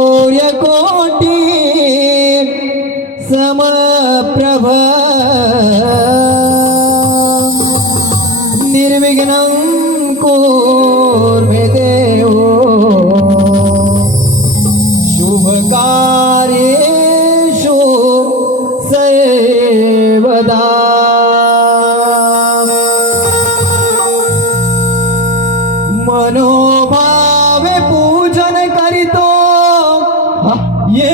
சூரியகோட்டி സമപ്രഭ നിർവിഘ്നം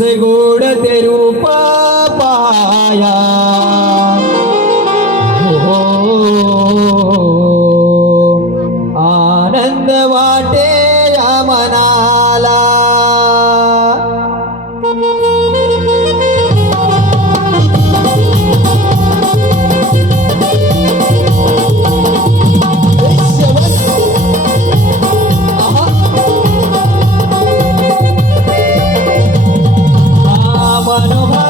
这个 ভালোবাসা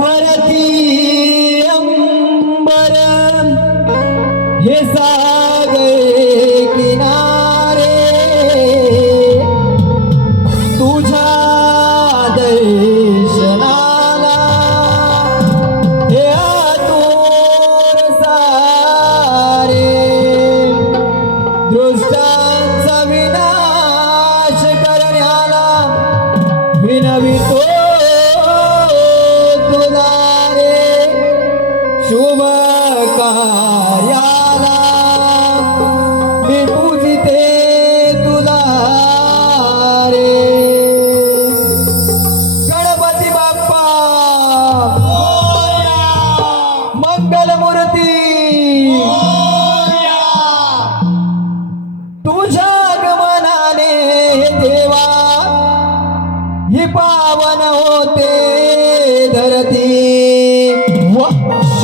भरती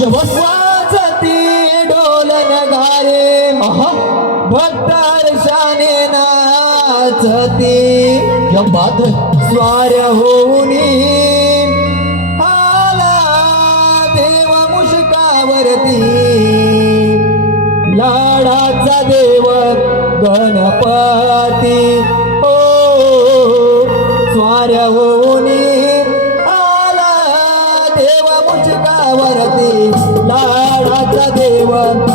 वाजती डोल नगारे. भक्त हर्षाने नाचती. स्वार होऊनी. Oh.